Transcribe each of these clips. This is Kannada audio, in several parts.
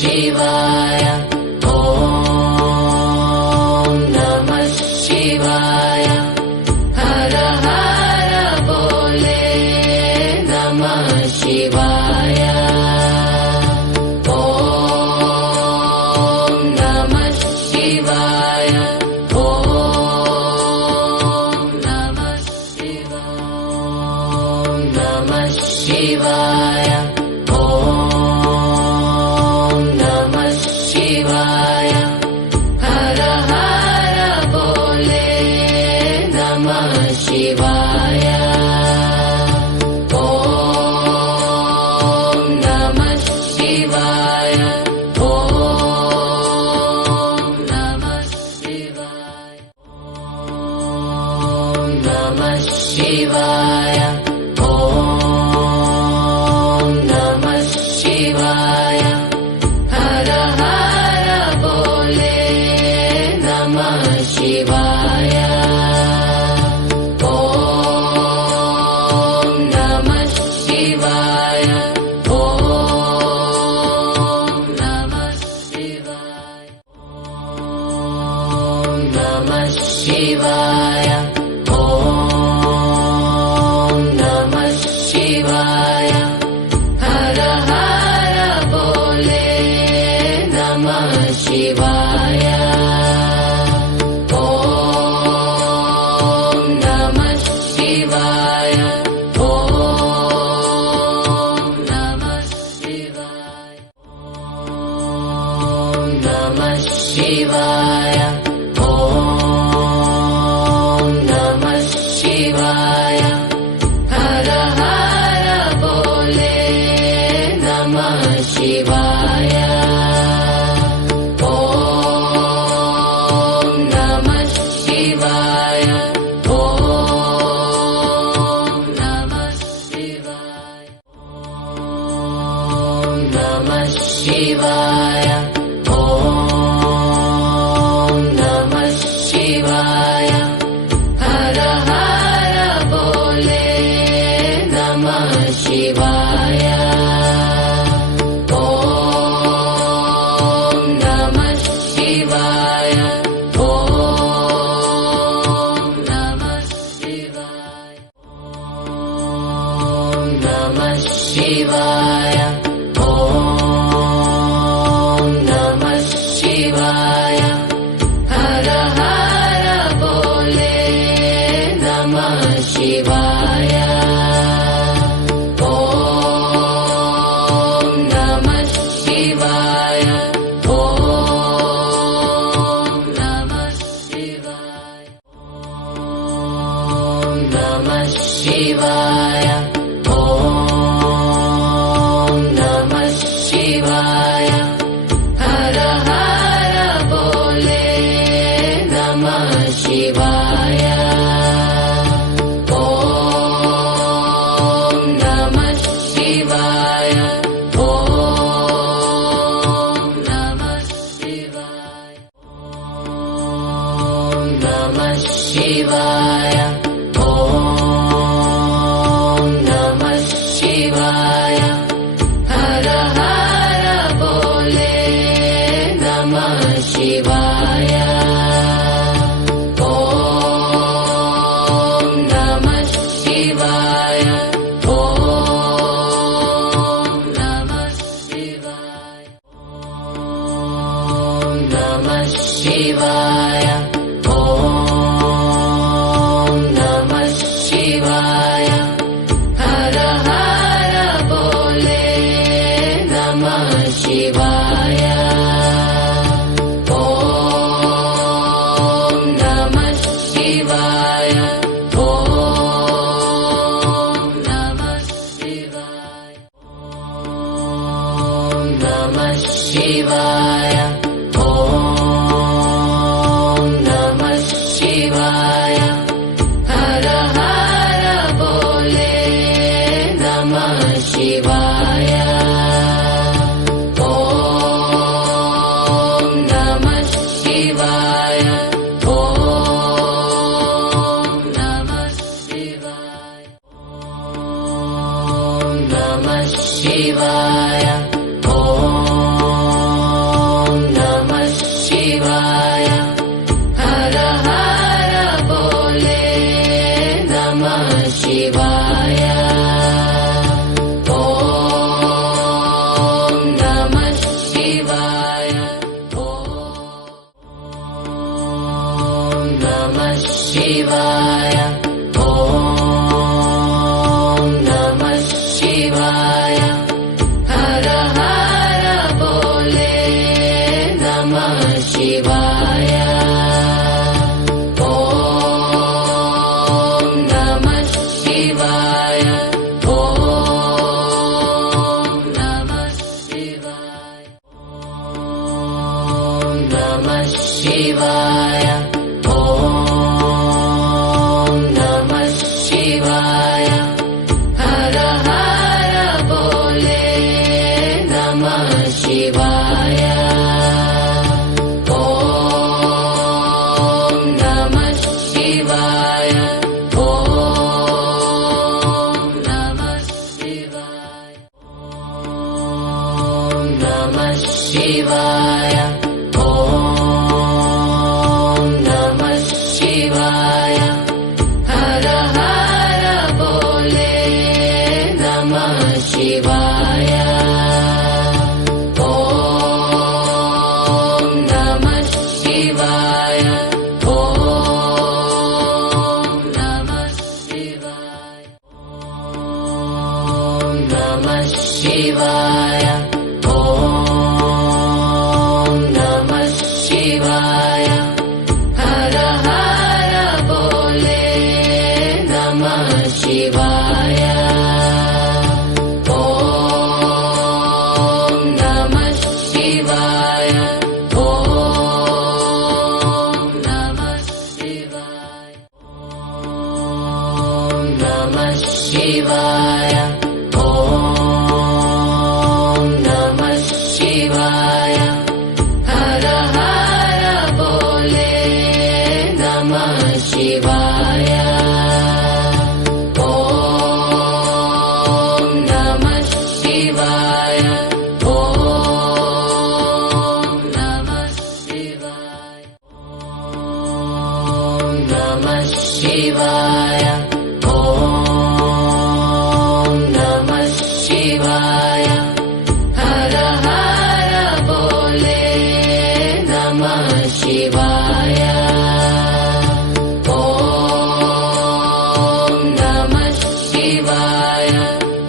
ಶಿವಾಯ ಓಂ ನಮಃ ಶಿವಾಯ ಹರ ಹರ ಬೋಲೆ ನಮಃ ಶಿವಾಯ ಓಂ ನಮಃ ಶಿವಾಯ ಓಂ ನಮಃ ಶಿವಾಯ ಓಂ ನಮಃ ಶಿವಾಯ ಹರ ಹರ ಬೋಲೆ ನಮಃ ಶಿವಾಯ ಓಂ ನಮಃ ಶಿವಾಯ ಓಂ ನಮಃ ಶಿವಾಯ ಓಂ ನಮಃ ಶಿವಾಯ ಓಂ ನಮಃ ಶಿವಾಯ ಹರ ಹರ ಬೋಲೆ ನಮಃ ಶಿವಾಯ ಓಂ ನಮಃ ಶಿವಾಯ ಓಂ ನಮಃ ಶಿವಾಯ ಓಂ ನಮಃ ಶಿವಾಯ ಓಂ ನಮಃ ಶಿವಾಯ ಹರ ಹರ ಬೋಲೆ ನಮಃ ಶಿವಾಯ ಓಂ ನಮಃ ಶಿವಾಯ ಓಂ ನಮಃ ಶಿವಾಯ ಓಂ ನಮಃ ಶಿವಾಯ ಓಂ ನಮಃ ಶಿವಾಯ ಹರ ಹರ ಬೋಲೆ ನಮಃ ಶಿವಾಯ ಓಂ ನಮಃ ಶಿವಾಯ ಓಂ ನಮಃ ಶಿವಾಯ ಓಂ ನಮಃ ಶಿವಾಯ ಓಂ ನಮಃ ಶಿವಾಯ ಹರ ಹರ ಬೋಲೆ ನಮಃ ಶಿವಾಯ ಓಂ ನಮಃ ಶಿವಾಯ ಓಂ ನಮಃ ಶಿವಾಯ ಓಂ ನಮಃ ಶಿವಾಯ ಓಂ ನಮಃ ಶಿವಾಯ ಹರ ಹರ ಬೋಲೆ ನಮಃ ಶಿವಾಯ ಓಂ ನಮಃ ಶಿವಾಯ ಓಂ ನಮಃ ಶಿವಾಯ ಓಂ ನಮಃ ಶಿವಾಯ ಓಂ ನಮಃ ಶಿವಾಯ ಹರ ಹರ ಬೋಲೆ ನಮಃ ಶಿವಾಯ ಓಂ ನಮಃ ಶಿವಾಯ ಓಂ ನಮಃ ಶಿವಾಯ ಓಂ ನಮಃ ಶಿವಾಯ ಓಂ ನಮಃ ಶಿವಾಯ ಹರ ಹರ ಬೋಲೆ ನಮಃ ಶಿವಾಯ ಓಂ ನಮಃ ಶಿವಾಯ ಓಂ ನಮಃ ಶಿವಾಯ ಓಂ ನಮಃ ಶಿವಾಯ ಓಂ ನಮಃ ಶಿವಾಯ ಹರ ಹರ ಬೋಲೆ ನಮಃ ಶಿವಾಯ ಓಂ ನಮಃ ಶಿವಾಯ ಓಂ ನಮಃ ಶಿವಾಯ ಓಂ ನಮಃ ಶಿವಾಯ ಓಂ ನಮಃ ಶಿವಾಯ ಹರ ಹರ ಬೋಲೆ ನಮಃ ಶಿವಾಯ ಓಂ ನಮಃ ಶಿವಾಯ ಓಂ ನಮಃ ಶಿವಾಯ ಓಂ ನಮಃ ಶಿವಾಯ ಓಂ ಶಿವಾಯ ಹರ ಹರ ಬೋಲೆ ನಮಃ ಶಿವಾಯ ಓಂ ನಮಃ ಶಿವಾಯ ಓಂ ನಮಃ ಶಿವಾಯ ಓಂ ನಮಃ ಶಿವಾಯ ಓಂ ನಮಃ ಶಿವಾಯ ಹರ ಹರ ಬೋಲೆ ನಮಃ ಶಿವಾಯ ಓಂ ನಮಃ ಶಿವಾಯ ಓಂ ನಮಃ ಶಿವಾಯ ಓಂ ನಮಃ ಶಿವಾಯ ಓಂ ನಮಃ ಶಿವಾಯ ಹರ ಹರ ಬೋಲೆ ನಮಃ ಶಿವಾಯ ಓಂ ನಮಃ ಶಿವಾಯ ಓಂ ನಮಃ ಶಿವಾಯ ಓಂ ನಮಃ ಶಿವಾಯ ಓಂ ನಮಃ ಶಿವಾಯ ಹರ ಹರ ಬೋಲೆ ನಮಃ ಶಿವಾಯ ಓಂ ನಮಃ ಶಿವಾಯ ಓಂ ನಮಃ ಶಿವಾಯ ಓಂ ನಮಃ ಶಿವಾಯ ಓಂ ನಮಃ ಶಿವಾಯ ಹರ ಹರ ಬೋಲೆ ನಮಃ ಶಿವಾಯ ಓಂ ನಮಃ ಶಿವಾಯ ಓಂ ನಮಃ ಶಿವಾಯ ಓಂ ನಮಃ ಶಿವಾಯ ಓಂ ನಮಃ ಶಿವಾಯ ಹರ ಹರ ಬೋಲೆ ನಮಃ ಶಿವಾಯ ಓಂ ನಮಃ ಶಿವಾಯ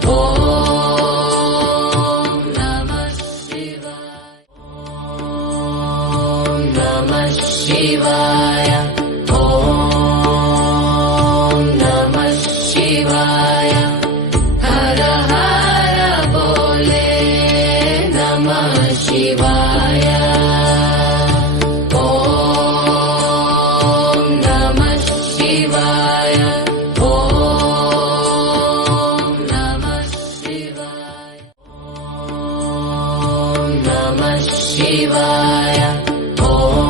ಓಂ ನಮಃ ಶಿವಾಯ ಓಂ ನಮಃ ಶಿವಾಯ ಹರ ಹರ ಬೋಲೆ ನಮಃ ಶಿವಾಯ ಓಂ ನಮಃ ಶಿವಾಯ ಓಂ ನಮಃ ಶಿವಾಯ ಓಂ ನಮಃ ಶಿವಾಯ ಓಂ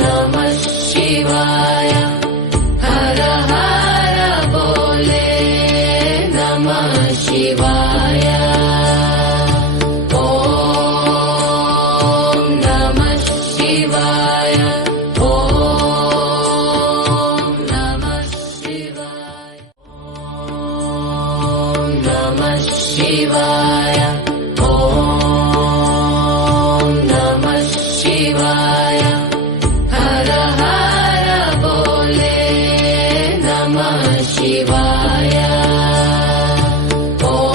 ನಮಃ ಶಿವಾಯ ಹರ ಹರ ಬೋಲೆ ನಮಃ ಶಿವಾಯ ಓಂ ನಮಃ ಶಿವಾಯ ಓಂ ನಮಃ ಶಿವಾಯ ಓಂ ನಮಃ ಶಿವಾಯ ಓಂ ನಮಃ ಶಿವಾಯ ಹರ ಹರ ಬೋಲೆ ನಮಃ ಶಿವಾಯ ಓಂ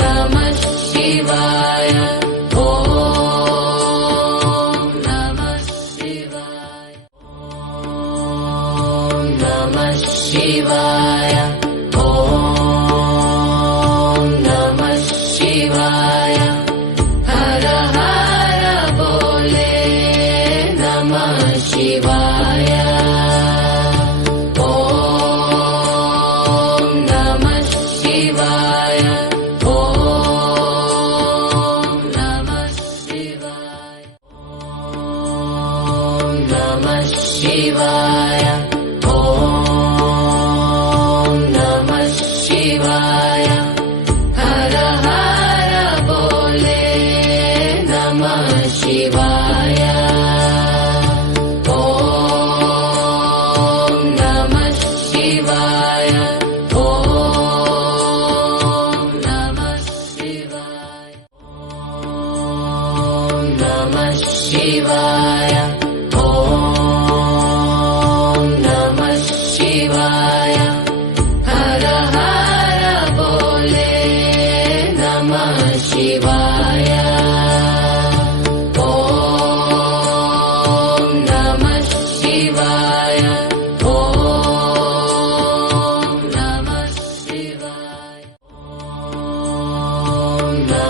ನಮಃ ಶಿವಾಯ ಓಂ ನಮಃ ಶಿವಾಯ ಓಂ ನಮಃ ಶಿವಾಯ ಓಂ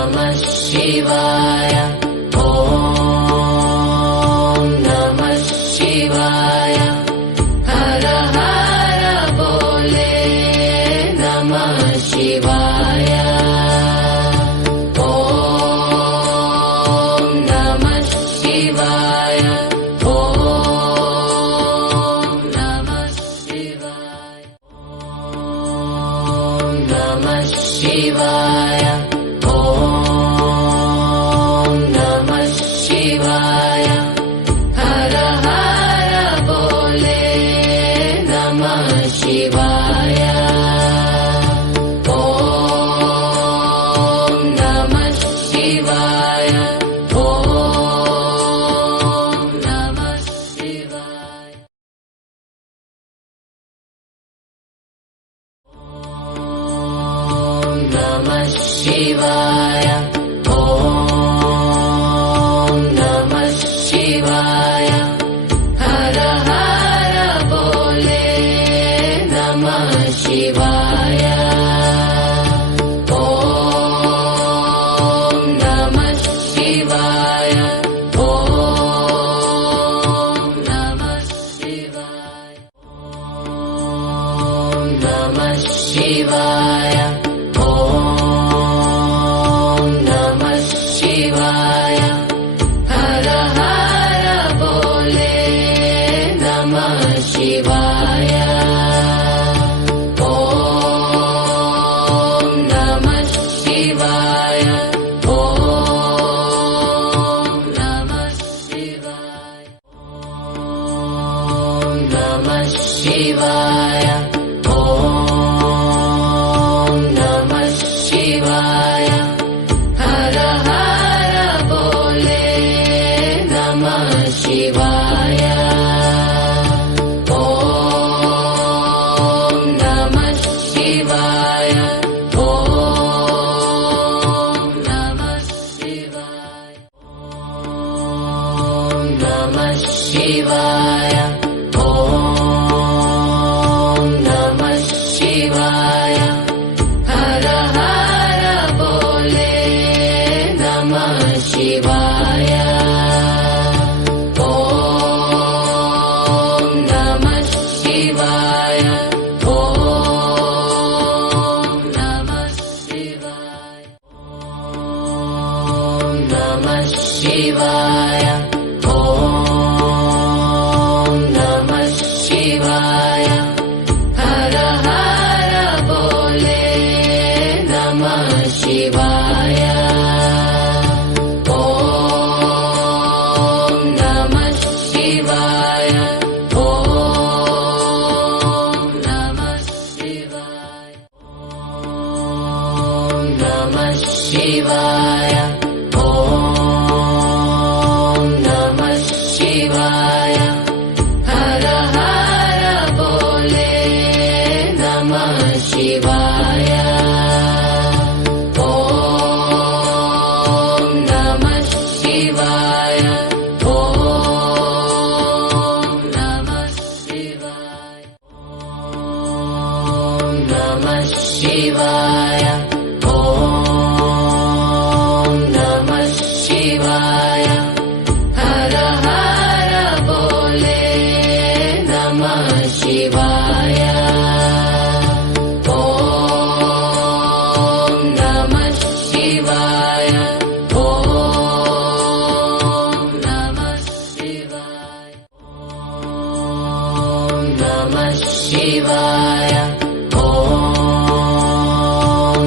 Namah Shivaya. Om Namah Shivaya. Hara Hara Bole Namah Shivaya. Om Namah Shivaya. Om Namah Shivaya. Om Namah Shivaya. Om Namah Shivaya. Hara Hara Bole Namah Shivaya. Om Namah Shivaya. Om Namah Shivaya. Om Namah Shivaya. Om Namah Shivaya. Hara Hara Bole Namah Shivaya. Om Namah Shivaya. Om Namah Shivaya. Om Namah Shivaya. Om Namah Shivaya. Hara Hara Bole Namah Shivaya. Om Namah Shivaya. Om Namah Shivaya. Om Namah Shivaya. Om Namah Shivaya. Hara Hara Bole Namah Shivaya. Om Namah Shivaya. Om Namah Shivaya. Om Namah Shivaya. Om Namah Shivaya. Hara Hara Bole Namah Shivaya. Om Namah Shivaya. Om Namah Shivaya. Om Namah Shivaya. Om Namah Shivaya. Hara Hara Bole Namah Shivaya. Om Namah Shivaya. Om Namah Shivaya. Om Namah Shivaya. Om Namah Shivaya. Hara Hara Bole Namah Shivaya. Om Namah Shivaya. Om Namah Shivaya. Om Namah Shivaya. Om Namah Shivaya. Hara Hara Bole Namah Shivaya. Om Namah Shivaya. Om Namah Shivaya. Om Namah Shivaya. Om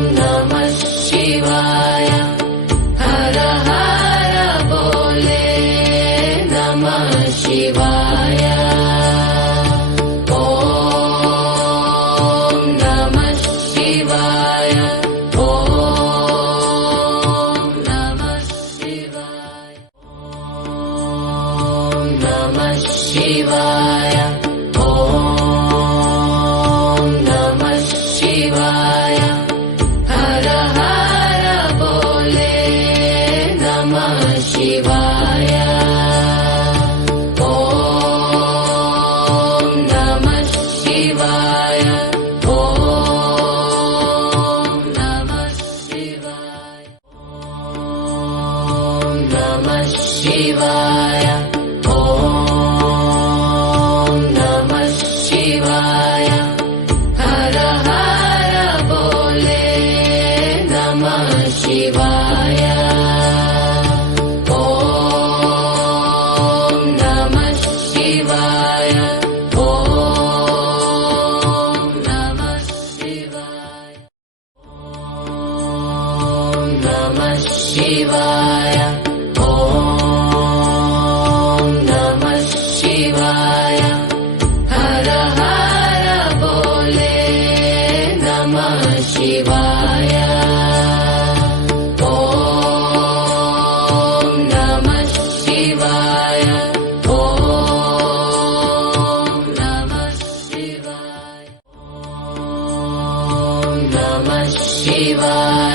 ಶಿವಾಯ ಓಂ ನಮಃ ಶಿವಾಯ ಹರ ಹರ ಬೋಲೆ ನಮಃ ಶಿವಾಯ ಓಂ ನಮಃ ಶಿವಾಯ ಓಂ ನಮಃ ಶಿವಾಯ ಓಂ ನಮಃ ಶಿವಾಯ ಓಂ ನಮಃ ಶಿವಾಯ ಹರ ಹರ ಬೋಲೆ ನಮಃ ಶಿವಾಯ ಓಂ ನಮಃ ಶಿವಾಯ ಓಂ ನಮಃ ಶಿವಾಯ ಓಂ ನಮಃ ಶಿವಾಯ